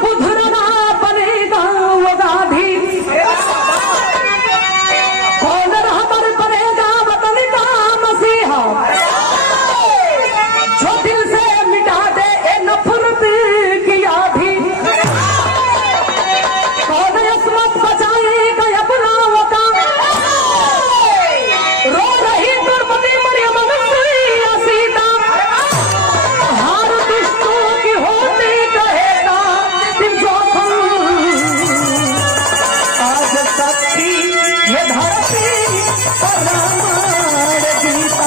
बुधरना बनेगा वो गाधी, कौन रहबर बनेगा वतन का मसीहा, जो दिल से मिटा दे ए नफरत की आधी, कौन असमत बचाएगा अपना वका, रो रही दुर्मति मरियम या सीता, हार दुष्टों की होती कहेगा तुम जोखम, आज सबकी ये धरती पर अमर जीता।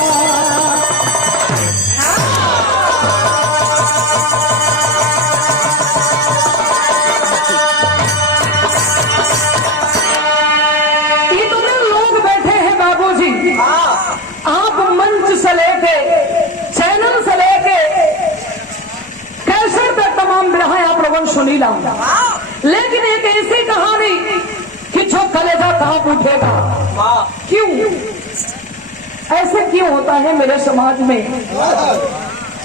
इतने लोग बैठे हैं बाबूजी, आप मंच से लेके चैनल से लेके कैसेट तक तमाम बिरहाएं आप लोगों ने सुनी ला, लेकिन एक ऐसी कहानी कि जो कलेजा कांप उठेगा। क्यों ऐसे क्यों होता है मेरे समाज में?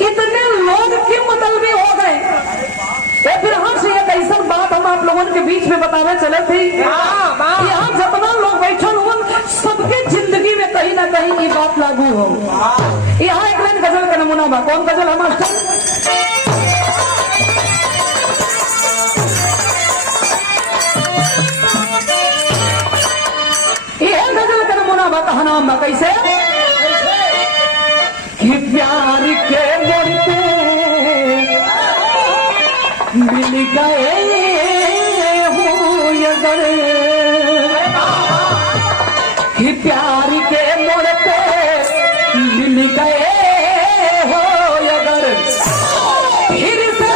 इतने लोग क्यों मतलबी हो गए? फिर हम से एक ऐसा बात हम आप लोगों के बीच में बताने चले थे, यहाँ जितना लोग बैठे हुए सबके जिंदगी में कहीं ना कहीं ये बात लागू हो। यहाँ एक लाइन गजल का नमूना बा, कौन गजल है मास्टर? यह गजल का नमूना बा, कहा नाम बा कैसे कि प्यार के मोड़ पे मिल गए हो अगर, कि प्यार के मोड़ पे मिल गए हो अगर, फिर से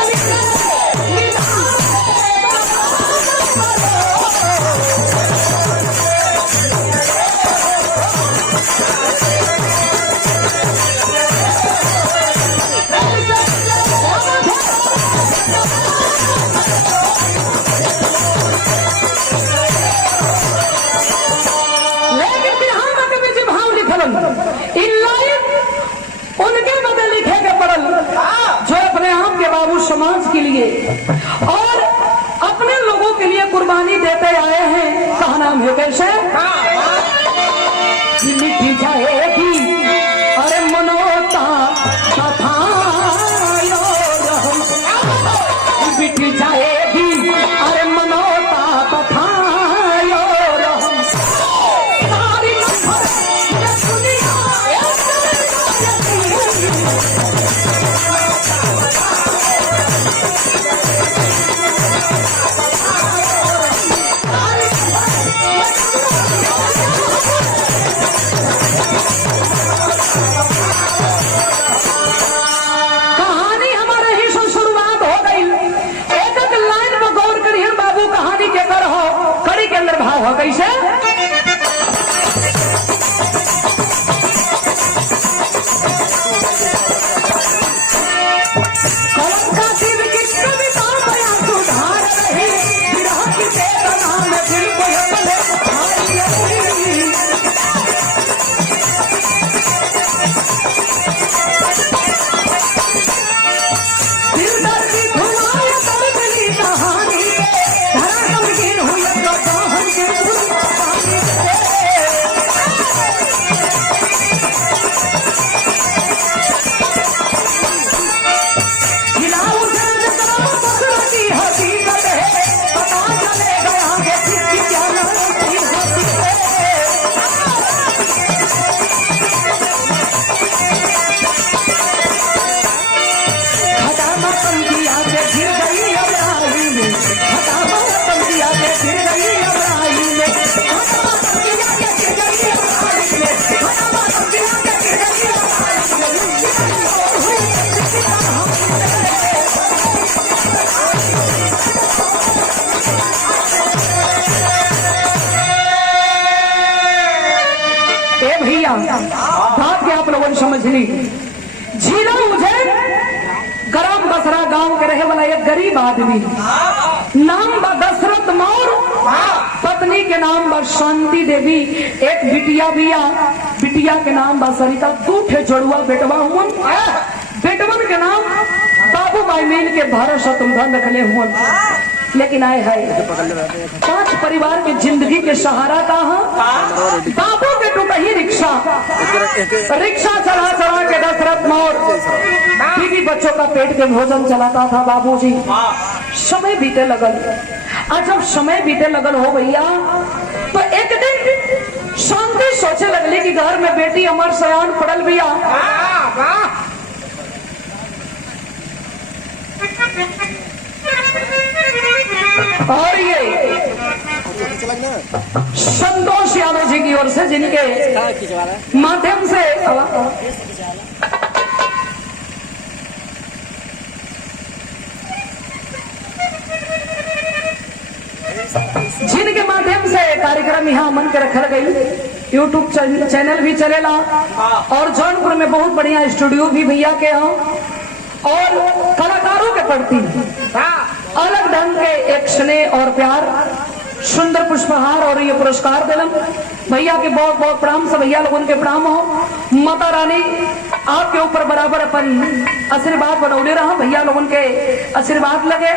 उनके बदले लिखे के पड़ल जो अपने आप के बाबू समाज के लिए और अपने लोगों के लिए कुर्बानी देते आए हैं। कहा नाम है कैसे? मिट्टी जाएगी अरे मनोता तथा मिट्टी जाएगी अरे मनोता तथा कैसे? कलम का सिर की कविता बया सुधार रही, विरह की चेतना में दिल को अपने दिल दर्दी धुआं दर्दली कहानी धरा गमगीन हुई भैया बात क्या आप लोगों ने समझ ली। झीला मुझे ग्राम बसरा गांव के रहे वाला एक गरीब आदमी, नाम बा दशरथ मौर, पत्नी के नाम बा शांति देवी, एक बिटिया बिया, बिटिया के नाम बा सरिता, दू ठे जोड़ुआ बेटवा हुआ, बेटवन के नाम बाबू माई मीन के भारत शत्रुघ्न रखले हुआ। लेकिन आए है 5 परिवार की जिंदगी के सहारा कहाँ? बाबू के टूटा ही रिक्शा चढ़ा चढ़ा के दशरथ मौर बीवी बच्चों का पेट के भोजन चलाता था बाबूजी। समय बीते लगल, और जब समय बीते लगल हो भैया, तो एक दिन शांति सोचे लगली कि घर में बेटी अमर सयान पड़ल भैया। और ये संतोष यादव जी की ओर से, जिनके माध्यम से कार्यक्रम यहाँ मन के रखल गई। यूट्यूब चैनल भी चलेला और जौनपुर में बहुत बढ़िया स्टूडियो भी भैया के यहाँ, और कलाकारों के प्रति अलग ढंग के एक स्नेह और प्यार, सुंदर पुष्पहार और ये पुरस्कार दिलम भैया के बहुत बहुत प्रणाम से। भैया लोगों के प्रणाम हो। माता रानी आपके ऊपर बराबर अपन आशीर्वाद बनौले रहा, भैया लोगों के आशीर्वाद लगे।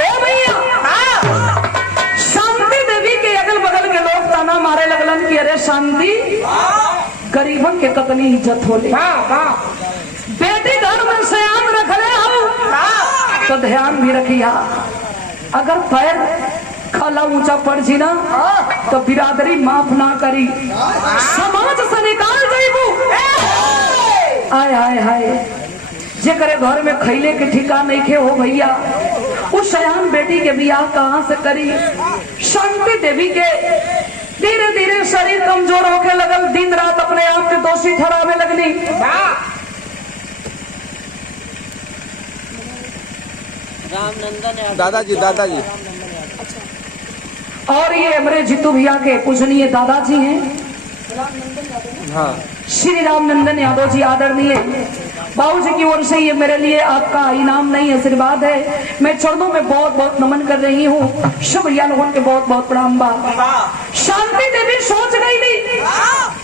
ए भैया, शांति देवी के अगल बगल के लोग ताना मारे लगलन कि अरे शांति, गरीबन के कतनी इज्जत होले, बेटी घर में सयान रख ले हम तो ध्यान भी रखिया, अगर पैर खाला ऊंचा पड़ जी ना तो बिरादरी माफ ना करी, समाज से निकाल जाइबू। आय हाय हाय, जे करे घर में खैले के ठिकाना नहीं खे हो भैया, उस सयान बेटी के बियाह कहाँ से करी। शांति देवी के धीरे धीरे शरीर कमजोर होके लगल, दिन रात अपने आप के दोषी ठहरावे लगली। दादाजी और ये हमारे जीतू भैया के पूजनीय दादाजी हैं, हाँ, श्री राम नंदन यादव जी आदरणीय बाबूजी की ओर से ये मेरे लिए आपका इनाम नहीं आशीर्वाद है। मैं चरणों में बहुत बहुत नमन कर रही हूँ। शुभ भैया लोगों के बहुत बहुत प्रणाम। शांति देवी सोच गई थी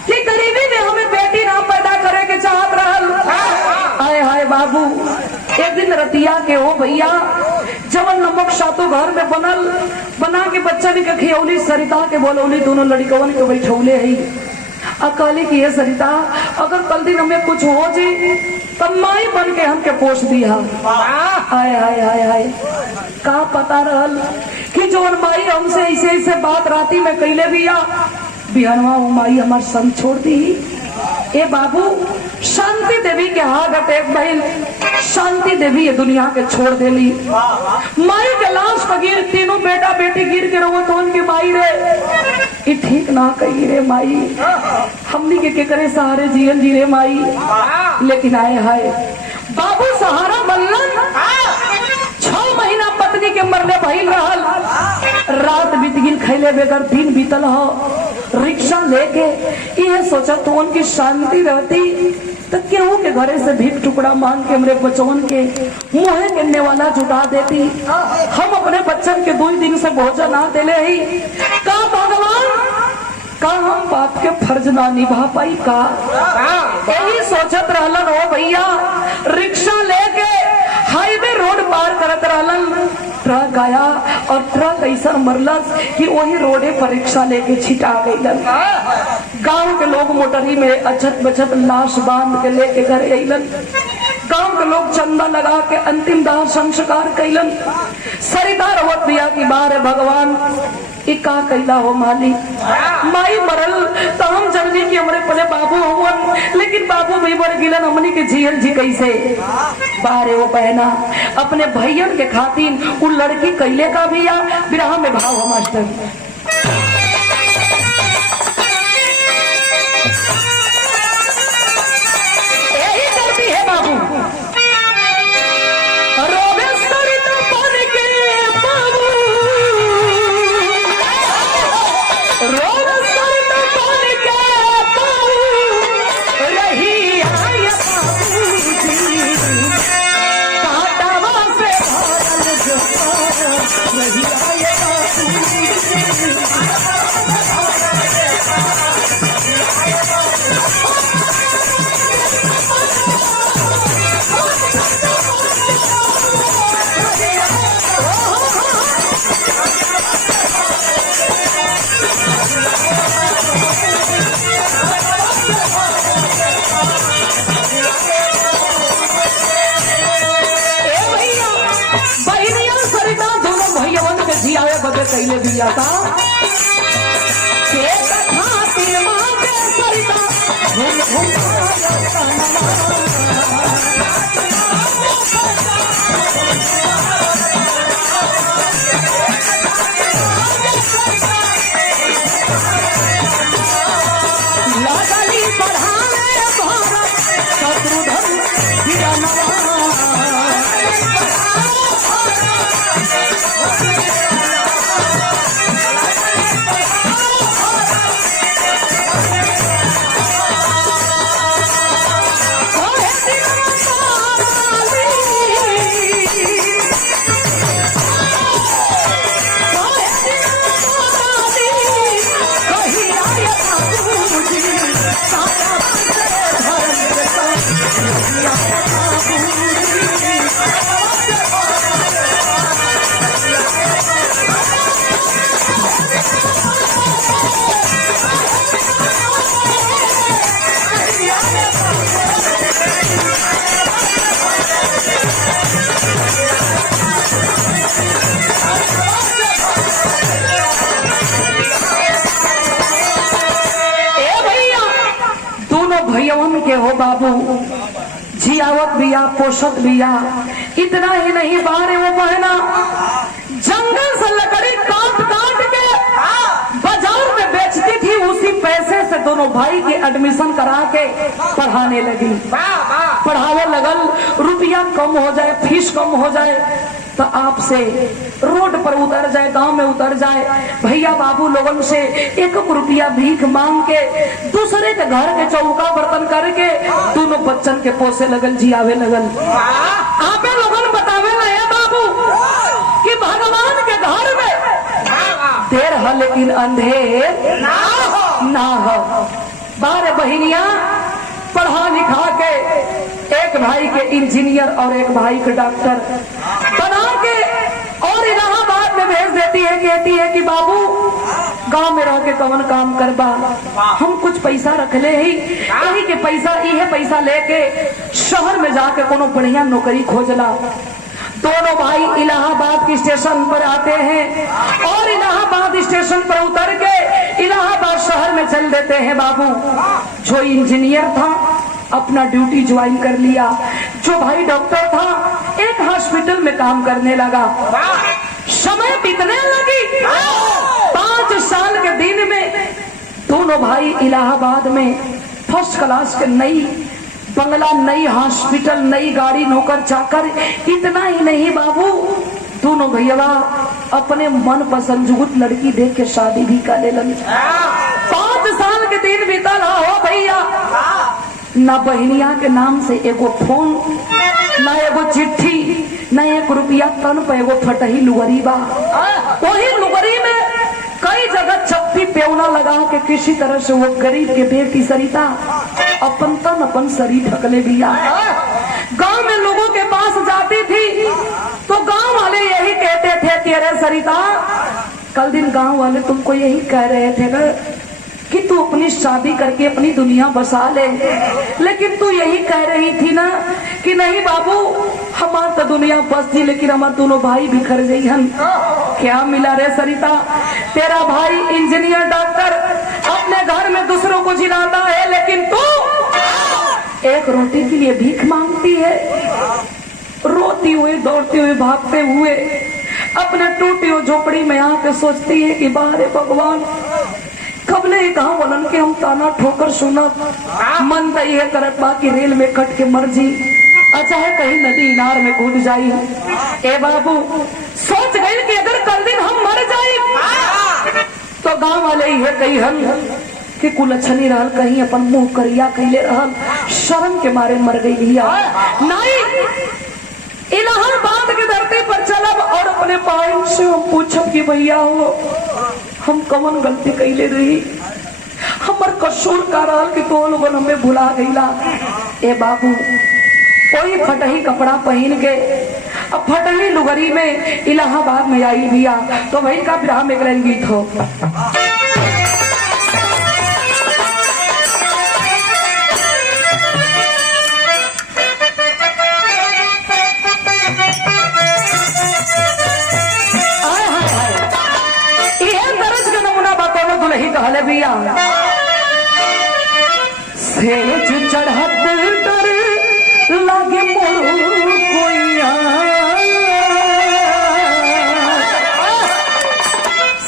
कि गरीबी में हमें बेटी ना पैदा करे के चाहत रहल। आए हाय बाबू, एक दिन रतिया के हो भैया, जवन नमक सातों घर में बनल, बना के बच्चन के खियौली, सरिता के बोलौली, दोनों लड़कवन के बैठौले है। अकाली की है सरिता, अगर कल दिन हमें कुछ हो जी तब माई बन के हमके पोष दिया। आय हाय हाय हाय, का पता रहल कि जो माई हमसे ऐसे ऐसे बात राती में कैले बिया, बिहनवा वो माई हमार संग छोड़ दी। ए बाबू, शांति देवी के हाथ अटैक भइल, शांति देवी ये दुनिया के छोड़ देली। माई के लाश पर गिर, तीनों बेटा बेटी गिर के रहो तो उनकी माई रे, ये ठीक ना कही रे माई, हमनी के करे सहारे जियन जी रे माई। लेकिन आए हाय बाबू सहारा बनलन, 6 महीना पत्नी के मरने भइल रहल, रात बीत गिल खैले बेगर दिन बीतल हो। रिक्शा लेके ये सोचा तो उनकी शांति रहती तो केहू के घरे से भीख टुकड़ा मांग के हमरे बचवन के मुँहे गिनने वाला जुटा देती। हम अपने बच्चन के 2 दिन से भोजन ना देले ही, का भगवान, का हम बाप के फर्ज ना निभा पाई का। यही सोचत रहलन हो भैया, रिक्शा लेके हाईवे रोड पार करत रहलन, ट्रक आया और ट्रक ऐसा मरलस कि वही रोडे पर रिक्शा लेके छिटा गईलन। गांव के लोग मोटरी में अछत बचत लाश बांध के लेके घर अइलन। गांव के लोग चंदा लगा के अंतिम दाह संस्कार कैलन। सरिता रवत दिया की बार भगवान ई का कैला हो माली, माई मरल तो हम जननी की हमरे पले बाबू हुवन, लेकिन बाबू भी मर गिलन, हमनी के जियल जी कैसे। बारे वो बहना अपने भैयन के खातिर उ लड़की कैले का भी या विराह में भाव हो मास्टर। यही करती है बाबू, ये कैले दिया था के खातिर मांगे सरिता घूम घूम लगली बढ़ाने भारत शत्रुधन वीरनवा के हो बाबू जियावत बिया पोषत बिया इतना ही नहीं बारे वो बहना जंगल से लकड़ी काट काट के बाजार में बेचती थी उसी पैसे से दोनों भाई के एडमिशन करा के पढ़ाने लगी पढ़ावे लगल रुपया कम हो जाए फीस कम हो जाए तो आपसे रोड पर उतर जाए गांव में उतर जाए भैया बाबू लोगों से एक रुपया भीख मांग के दूसरे के घर के चौका बर्तन करके दोनों बच्चन के पोसे लगल जियावे लगल आपे लोगन बतावे ना बाबू कि भगवान के घर में देर है लेकिन अंधेर ना हो बारे बहनिया पढ़ा लिखा के एक भाई के इंजीनियर और एक भाई के डॉक्टर बना के और इलाहाबाद में भेज देती है कहती है कि बाबू गांव में रह के कौन काम करबा हम कुछ पैसा रख ले ही यही के पैसा यही पैसा लेके शहर में जाके कोनो बढ़िया नौकरी खोजला दोनों भाई इलाहाबाद के स्टेशन पर आते हैं और इलाहाबाद स्टेशन पर उतर के इलाहाबाद शहर में चल देते हैं बाबू जो इंजीनियर था अपना ड्यूटी ज्वाइन कर लिया जो भाई डॉक्टर था एक हॉस्पिटल में काम करने लगा समय बीतने लगी 5 साल के दिन में दोनों भाई इलाहाबाद में फर्स्ट क्लास के नई बंगला नई हॉस्पिटल नई गाड़ी नौकर चाकर इतना ही नहीं बाबू दोनों भैया अपने मन पसंद लड़की देख के शादी भी कर ले लगी 5 साल के दिन बीतल हो भैया ना बहनिया के नाम से एगो फोन ना एगो चिट्ठी ना 1 रुपया तन पे एगो फटही लुगरी बा वही लुगरी में कई जगह चप्पी पेवना लगा के किसी तरह से वो गरीब के बेटी सरिता अपन तन अपन शरीर ढकले दिया गांव में लोगों के पास जाती थी तो गांव वाले यही कहते थे कि अरे सरिता कल दिन गांव वाले तुमको यही कह रहे थे ना कि तू अपनी शादी करके अपनी दुनिया बसा ले लेकिन तू यही कह रही थी ना कि नहीं बाबू हमार तो दुनिया बस थी लेकिन हमार दोनों भाई बिखर गई हम क्या मिला रे सरिता तेरा भाई इंजीनियर डॉक्टर अपने घर में दूसरों को जिलाता है लेकिन तू एक रोटी के लिए भीख मांगती है रोती हुई दौड़ती हुई भागते हुए अपने टूटी हुई झोपड़ी में आके सोचती है कि बाहर भगवान कब ने कहा बोलन के हम ताना ठोकर सुना मन तो यह करत बा कि रेल में कट के मर जी अच्छा है कहीं नदी इनार में कूद जाई ए बाबू सोच गई कि अगर कल दिन हम मर जाए तो गांव वाले ये कही हम कि कुल छनी रहल कहीं अपन मुंह करिया कहले रहल शर्म के मारे मर गई भैया नहीं इलाहाबाद के धरती पर चलब और अपने पाइन से हम पूछब कि भैया हो हम कौन गलती कैले रही हमर कसूर का रहल कि तो लोगन हमें भुला गईला ए बाबू कोई फटही कपड़ा पहन के अब फटही लुगरी में इलाहाबाद में आई भैया तो वही का विराह में एक गीत हो कहले बिया सेज चढ़त डर लागे मोर कोइया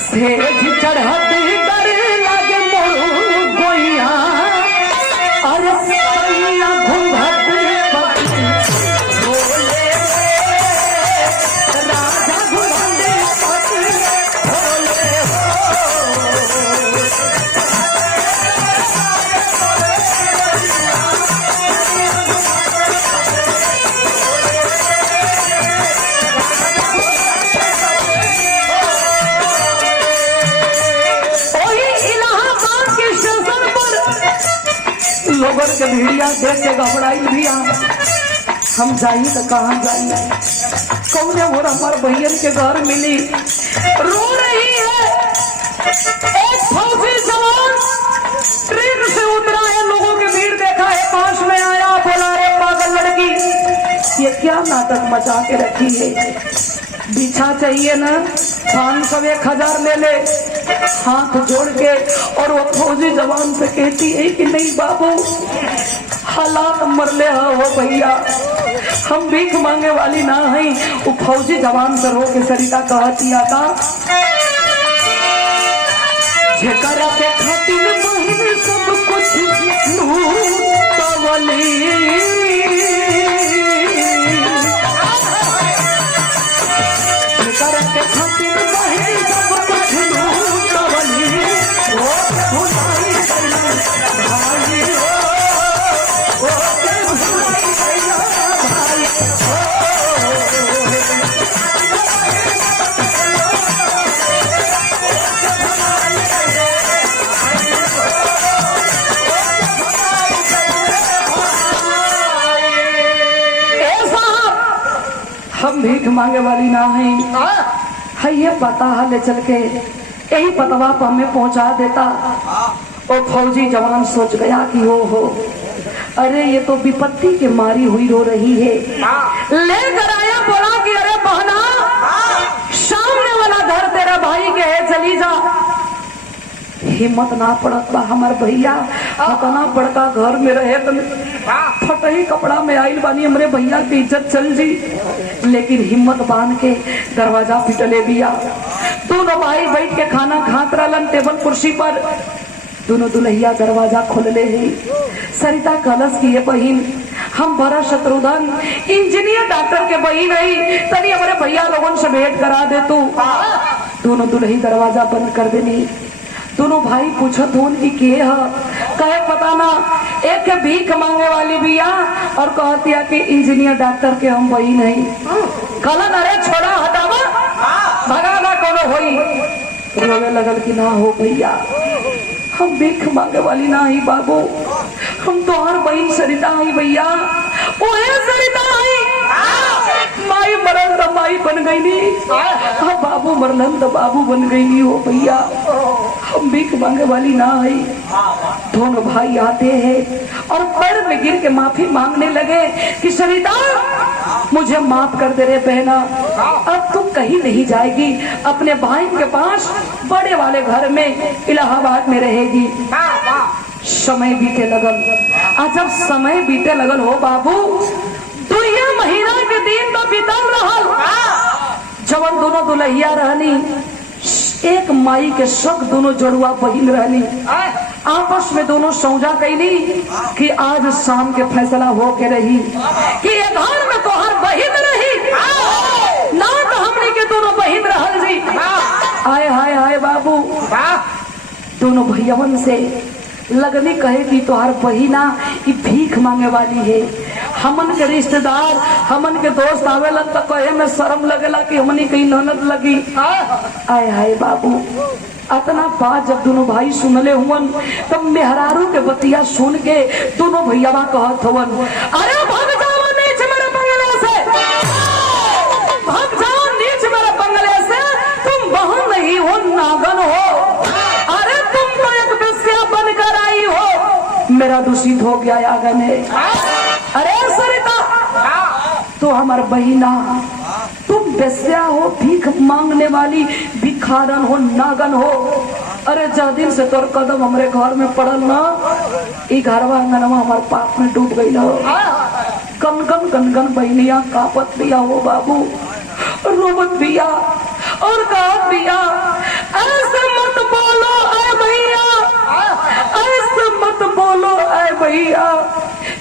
सेज चढ़त डर लागे मोर कोइया अरे सैया घूंघट पकड़ी बोले राजा घूंघट पकड़ी बोले लोगन के भीड़िया देख के घबराई भी हम जाई तो कहाँ जाई कौन और हमारे भैयन के घर मिली रो रही है। एक फौजी जवान ट्रेन से उतरा है, लोगों की भीड़ देखा है, पास में आया, बोला रे पागल लड़की ये क्या नाटक मचा के रखी है, बिछा चाहिए ना 500-1000 ले ले। हाथ जोड़ के और वो फौजी जवान से कहती है कि नहीं बाबू हालात मरले हो भैया, हम भीख मांगे वाली ना है। वो फौजी जवान से रो के सरिता कहती आता जेकरा के खातिर बहिन सब कुछ लूटवली जेकरा के खातिर बहिन सब कुछ लूटवली ओ भुलाई गई भाई ओ भुलाई गई भाई हम भीख मांगे वाली ना है ये पता ले चल के यही पतवा पर हमें पहुंचा देता। और फौजी जवान सोच गया कि हो अरे ये तो विपत्ति के मारी हुई रो रही है। लेकर आया बोला कि अरे बहना सामने वाला घर तेरा भाई के है, चली जा। हिम्मत ना पड़त बा हमार भैया इतना बड़का घर में रहे तो फटही कपड़ा में आइल बानी हमरे भैया की इज्जत चल जी, लेकिन हिम्मत बांध के दरवाजा पिटले दिया। दोनों भाई बैठ के खाना खात रहलन टेबल कुर्सी पर। दोनों दुल्हिया दरवाजा खोलले ही। सरिता कलश की ये बहिन हम बड़ा शत्रुघ्न इंजीनियर डॉक्टर के बहिन है, तनी हमारे भैया लोगों से भेंट करा दे तू। दोनों दुल्ही दरवाजा बंद कर देनी। दोनों भाई पूछत हो कि के है, कहे पता ना, एक भीख मांगे वाली बिया और कहतिया कि इंजीनियर डॉक्टर के हम वही नहीं। कलन अरे छोड़ा हटावा भगा ना कोनो होई। रोवे लगल कि ना हो भैया हम भीख मांगे वाली ना ही बाबू, हम तो हर बहन सरिता ही भैया। ओए सरिता ही माई मरल तो माई बन गई नी, हाँ बाबू मरलन तो बाबू बन गई नी हो भैया, हम भीख मांगे वाली ना है। दोनों भाई आते हैं और पैर में गिर के माफी मांगने लगे कि सरिता मुझे माफ कर दे रे बहना, अब तुम कहीं नहीं जाएगी, अपने भाई के पास बड़े वाले घर में इलाहाबाद में रहेगी। समय बीते लगल। आज जब समय बीते लगल हो बाबू, तो ये महीना के दिन तो बीतल रहल। जवन दोनों दुल्हिया रहनी, एक माई के शक दोनों जड़ुआ बहिन रहनी, आपस में दोनों सौजा कैली कि आज शाम के फैसला हो के रही कि ये घर में तो हर बहिन रही ना, तो हमने के दोनों बहिन रहल जी। हाय हाय हाय बाबू, दोनों भैयावन से लगनी कहे कि तोहार बहिना ई भीख मांगे वाली है। हमन के रिश्तेदार हमन के दोस्त आवेलन तो कहे में शर्म लगेला कि हमनी कहीं ननद लगी। आय हाय बाबू, अतना बात जब दोनों भाई सुनले हुवन तब मेहरारू के बतिया सुन के दोनों भैयावा कहत हुवन, अरे भाग जाओ नीच मेरे बंगले से, भाग जाओ नीच मेरे बंगले से, तुम बहन नहीं हो नागन हो, अरे तुम तो एक बेस्या बनकर आई हो, मेरा दूषित हो गया आगन है। अरे सरिता तो हमार बहिना, तुम बेस्या हो, भीख मांगने वाली भिखारन हो, नागन हो, अरे जा दिन से तोर कदम हमरे घर में पड़ल ना, ई घरवा अंगनवा हमार पाप में डूब गई हो। कनकन कनकन बहनिया कापत दिया हो बाबू, रोबत दिया और कहत दिया, ऐसे मत बोलो ऐ भैया, ऐसे मत बोलो ऐ भैया,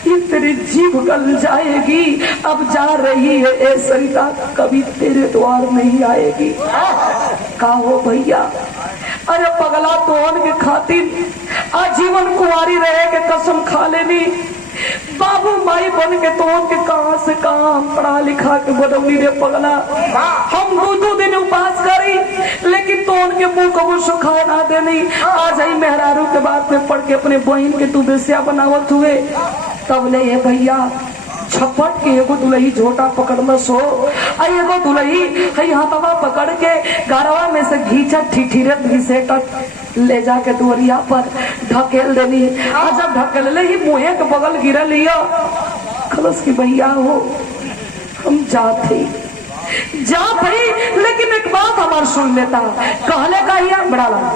ये तेरी जीभ गल जाएगी। अब जा रही है ए सरिता, कभी तेरे द्वार नहीं आएगी। का हो भैया, अरे पगला तोहन के खातिर आजीवन कुंवारी रहे के कसम खा लेनी। बाबू माई बन के तोहन के कहां से कहां हम पढ़ा लिखा के बनौनी रे पगला। हम दो दिन उपास करी लेकिन तोहन के मुंह को सुखा ना देनी। आज ही मेहरारू के बात में पढ़ के अपने बहन के तू बेसिया बनावत हुए, तब ले ये भैया छपट के एगो दुलही झोटा पकड़ल सो, एगो दुलही हाथवा पकड़ के गारवा में से घींचत ठिठिरत घिसेटत ले जाके दुआरिया पर ढकेल देली। और जब ढकेल ही मुँहे के बगल गिरल लिया, खलस की भैया हो हम जाते लेकिन एक बात हमार सुन लेता। कहले का ही बड़ा लगा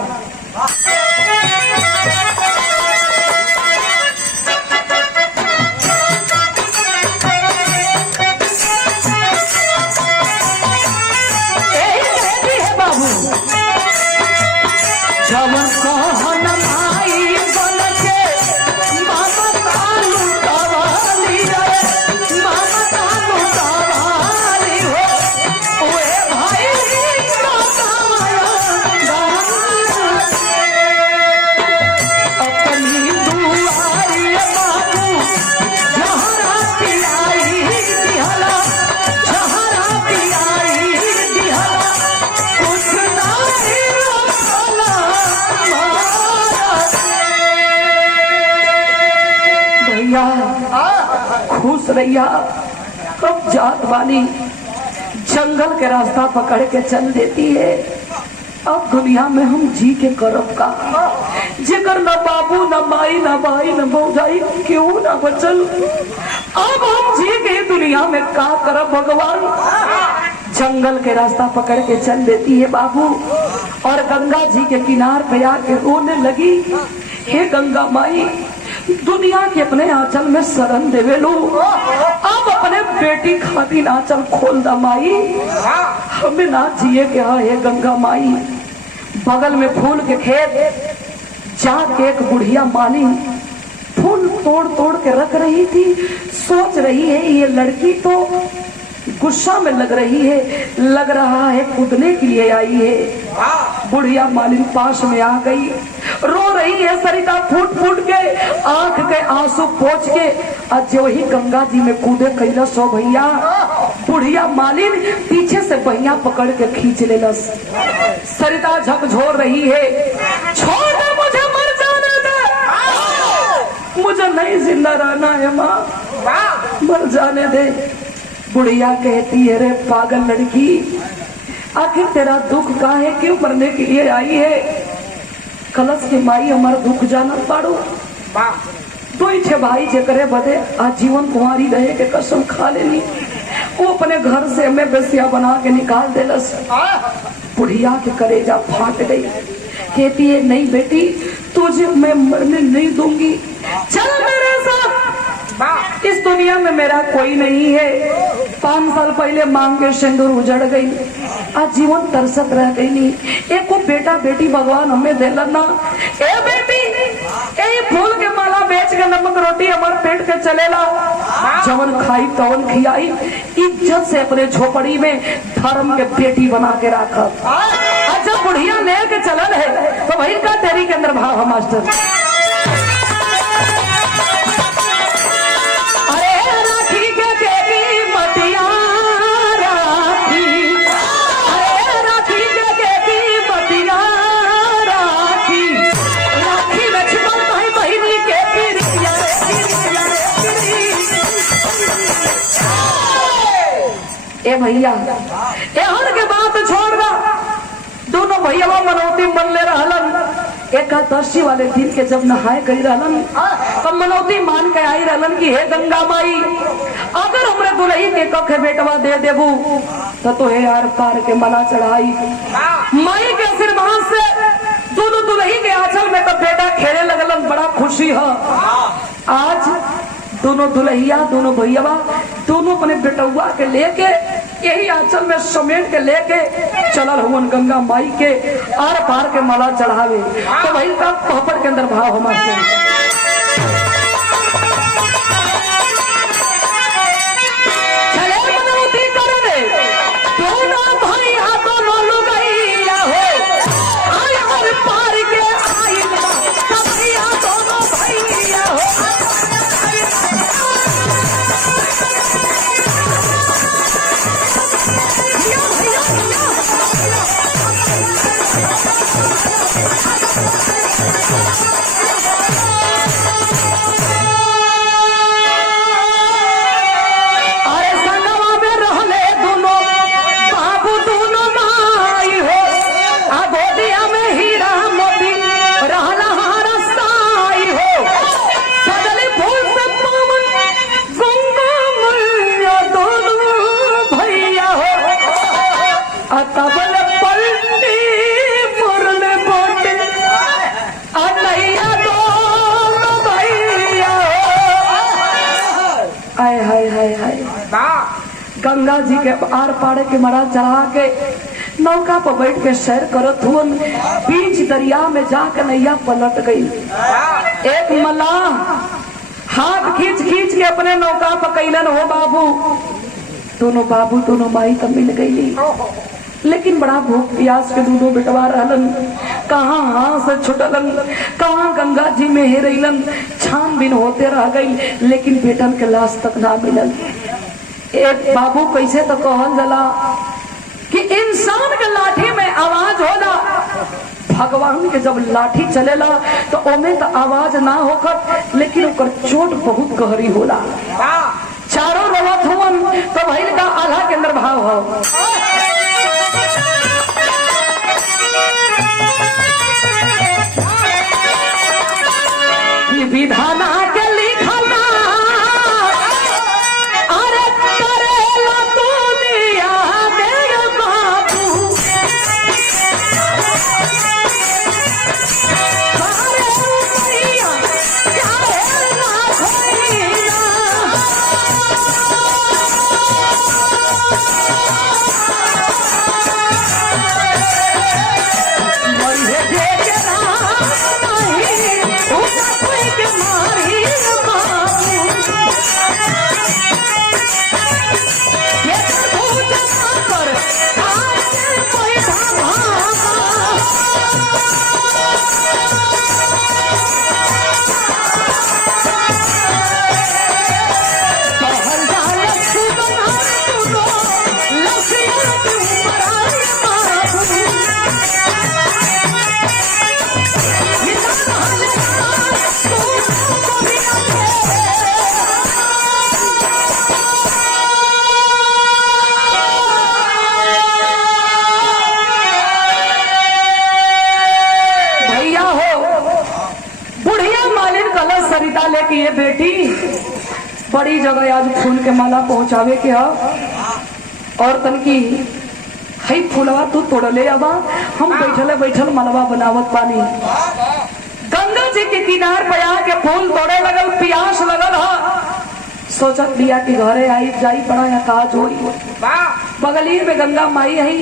खुश रहिया। अब जात वाली जंगल के रास्ता पकड़ के चल देती है। अब दुनिया में हम जी के करब का, जेकर न बाबू न माई न भाई न भौजाई क्यों न बचल। अब हम जी के दुनिया में का करब भगवान। जंगल के रास्ता पकड़ के चल देती है बाबू, और गंगा जी के किनार पे आके रोने लगी। हे गंगा माई, दुनिया के अपने आंचल में शरण देवे लो, अब अपने बेटी खातिर आंचल खोल दा माई, हमें ना जिए के। हाँ हे गंगा माई, बगल में फूल के खेत जाके एक बुढ़िया माली फूल तोड़ तोड़ के रख रही थी। सोच रही है ये लड़की तो गुस्सा में लग रही है, लग रहा है कूदने के लिए आई है। बुढ़िया मालिन पास में आ गई, रो रही है सरिता फूट फूट के, आंख के आंसू पोंछ के। आज जो ही गंगा जी में कूदे कैला सो भैया, बुढ़िया मालिन पीछे से बहिया पकड़ के खींच लेलस। सरिता झकझोर रही है, छोड़ दे मुझे, मर जाने दे, मुझे नहीं जिंदा रहना है माँ, मर जाने दे। बुढ़िया कहती है, रे पागल लड़की, आखिर तेरा दुख का है, क्यों मरने के लिए आई है। कलश के माई हमारा दुख जानत पाड़ो। दो ही भाई जेकरे बदे आजीवन कुंवारी रहे के कसम खा लेनी, वो अपने घर से हमें बेसिया बना के निकाल देलस। बुढ़िया के कलेजा फाट गई, कहती है नहीं बेटी, तुझे मैं मरने नहीं दूंगी, चल मेरे साथ। इस दुनिया में मेरा कोई नहीं है। 5 साल पहले मांग के सिंदूर उजड़ गई, आज जीवन तरसत रह गई। नहीं एक को बेटा बेटी भगवान हमें देलन ना। ए बेटी, ए फूल के माला बेच के नमक रोटी हमारे पेट के चलेला, जवन खाई तवन खियाई, इज्जत से अपने झोपड़ी में धर्म के बेटी बना के रखा। अच्छा बुढ़िया ले के चलन है तो भाई का तेरी के अंदर भाव है मास्टर। ए भैया एहन के बात छोड़ दा, दोनों भैया मनौती मन ले रहलन। एकादशी वाले दिन के जब नहाए गई रहलन, तब मनौती मान के आई रहलन कि हे गंगा माई, अगर हमरे दुल्ही के कखे बेटवा दे देबू तो हे यार पार के मला चढ़ाई। माई के सिर दिन बाद से दोनों दुल्ही के आंचल में तो बेटा खेले लगलन, बड़ा खुशी है। आज दोनों दुल्हिया दोनों भैया दोनों अपने बेटुआ के लेके यही आंचल में समेट के लेके चलल हुवन गंगा माई के आर पार के माला चढ़ावे। तो वही का पहपड़ के अंदर भाव हमारे चले मनौती करने दोनों भैया दोनों लुगैया हो आय हर पार के आई भैया दोनों भैया हो। अरे संगवा में रहले दोनों बाबू दोनों माई हो आ गोदिया में हीरा मोती रहला हारा साई हो सजली फूल से पावन गंगा मैया दोनों भैया हो आ तबल पलटी मुरले बोटे आ नैया दोनों भैया हो। आय हाय हाय हाय गंगा जी के आर पार के मरा चढ़ा के नौका पर बैठ के सैर करत हुन बीच दरिया में जाकर नैया पलट गई। एक मलाह हाथ खींच खींच के अपने नौका पर कैलन हो बाबू दोनों माई तब मिल गई। लेकिन बड़ा भूख प्यास के दोनों बेटवा रहलन, कहाँ हाथ से छुटलन, कहाँ गंगा जी में हेरैलन, छानबीन होते रह गई लेकिन बेटन के लाश तक ना मिलल। एक बाबू कैसे तो कहल जला कि इंसान के लाठी में आवाज होला, भगवान के जब लाठी चलेला तो ओमे तो आवाज ना होकर लेकिन ओकर चोट बहुत गहरी होला। चारों रोवत हुवन तो भइल का आल्हा के अंदर भाव हो। विधाना के लिखना अरे करेला दुनिया दे बाबू अरे भैया चाहे ना भैया मरिए देखे राम नहीं उनका कोई के मारी बाबू ये पूजा पर आके कोई भागा बहल जाए सुबह सुनो लक्ष्मी तुम्हारा बाबू भैया हो बुढ़िया मालिन कलश सरिता लेके ये बेटी बड़ी जगह आज फूल के माला पहुंचावे के ह और तनकी हई फूलवा तू तोड़ ले आवा, हम बैठल मलवा बनावत पानी। गंगा जी के किनार पे आके फूल तोड़े लगल, प्यास लगल है, सोचत लिया कि घरे आई जाई पड़ा या काज होई। बगली में गंगा माई है,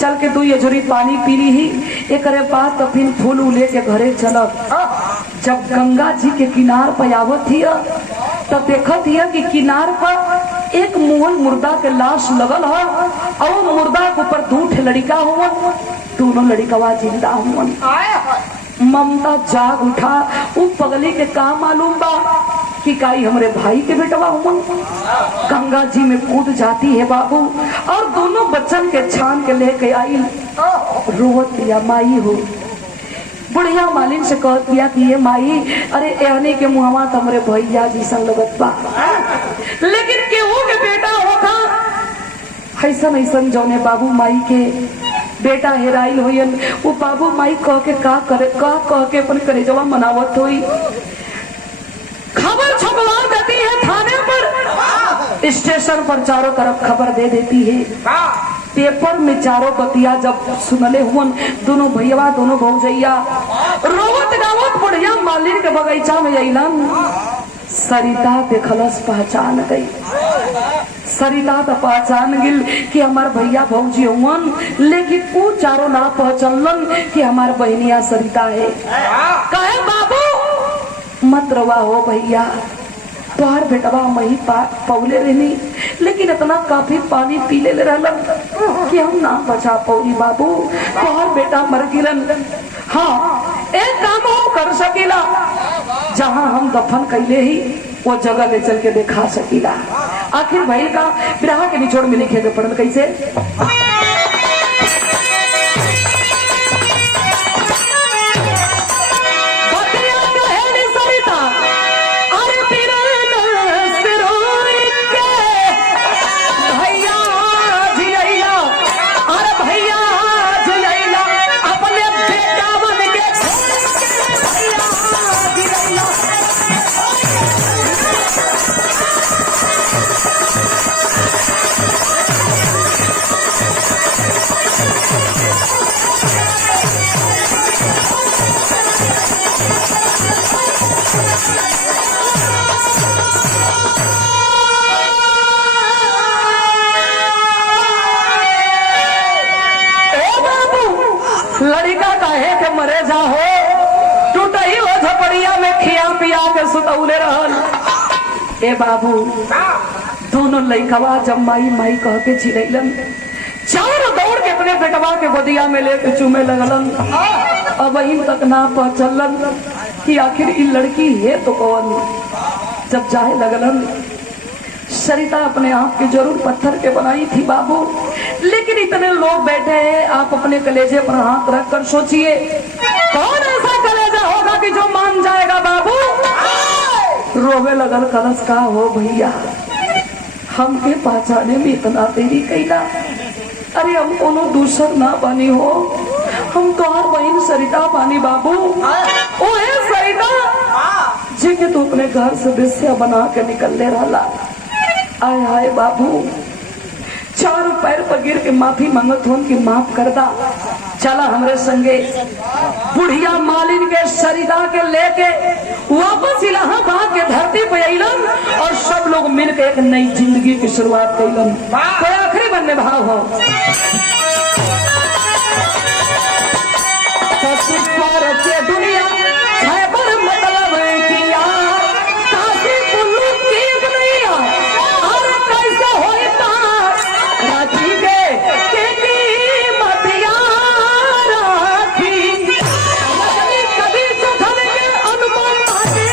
चल के 2 यजुरी पानी पीली ही एक बाद तो फिर फूल उले के घरे चलब। जब गंगा जी के किनार पर आवत हिया तब देखत हिया कि किनार पर एक मुहल मुर्दा के लाश लगल है और मुर्दा के ऊपर 2 लड़का हुआ, दोनों लड़कवा जिंदा हुआ। ममता जाग उठा, वो पगली के का मालूम बा कि काई हमरे भाई के बेटवा हुआ। गंगा जी में कूद जाती है बाबू और दोनों बच्चन के छान के लेके आई। रोवत दिया माई हो, बुढ़िया मालिन से कह दिया कि ये माई अरे एहने के मुहवा तमरे भैया जी संग लगत बा, लेकिन केहू के बेटा होता ऐसन ऐसन जौने बाबू माई के बेटा हेराइल होयन, वो बाबू माई कह के का करे कह के अपन करेजवा मनावत होई। खबर छपवा देती है थाने पर, स्टेशन पर चारों तरफ खबर दे देती है। पेपर में चारों बतिया जब सुनले हुन दोनों भैया दोनों भौजैया रोवत गावत बुढ़िया मालिन के बगीचा में अइलन। सरिता देखलस, पहचान गई। सरिता तो पहचान गिल कि हमार भैया भौजी हुन, लेकिन वो चारों ना पहचानलन कि हमार बहनिया सरिता है। कहे बाबू मत रवा हो भैया, तोहार बेटवा मही पौले रहनी, लेकिन इतना काफी पानी पी ले रहलन कि हम ना बचा पौली बाबू, तोहार बेटा मर गिलन। हाँ एक काम हम कर सकीला, जहाँ हम दफन कैले ही वो जगह ले चल के दिखा सकीला। आखिर भाई का विराह के निचोड़ में लिखे के पढ़ल कैसे? लड़का कहे के मरे जा हो, टूटही हो झपड़िया में खिया पिया के सुतौले रहल। ए बाबू दोनों लड़कवा जब माई माई कह के चिरैलन, चारों दौड़ के अपने बेटवा के गोदिया में लेके चूमे लगलन। अब वहीं तक ना पहुंचलन कि आखिर ई लड़की है तो कौन। जब जाए लगलन, सरिता अपने आप के जरूर पत्थर के बनाई थी बाबू, लेकिन इतने लोग बैठे हैं, आप अपने कलेजे पर हाथ रख कर सोचिए कौन ऐसा कलेजा होगा कि जो मान जाएगा बाबू। रोवे लगन कलश का हो भैया, हमके पहचाने में इतना देरी कैला। अरे हम कोनो दूसर ना बनी हो, हम तो हर बहन सरिता बानी बाबू। ओ है सरिता जिनके तू अपने घर से बेस्या बना के निकलने रहा। आय हाय बाबू, चारों पैर पर गिर के माफी मांगत हो कि माफ कर दा। चला हमरे संगे बुढ़िया मालिन के सरिता के लेके वापस इलाहाबाद के धरती पे अइलन और सब लोग मिलकर एक नई जिंदगी की शुरुआत कैलन। कोई आखिरी बनने भाव हो के दुनिया है पर मतलब किया काशी पुल्लू की दुनिया और कैसे होता राखी के मतिया राखी कभी चौथन के अनुपम राखी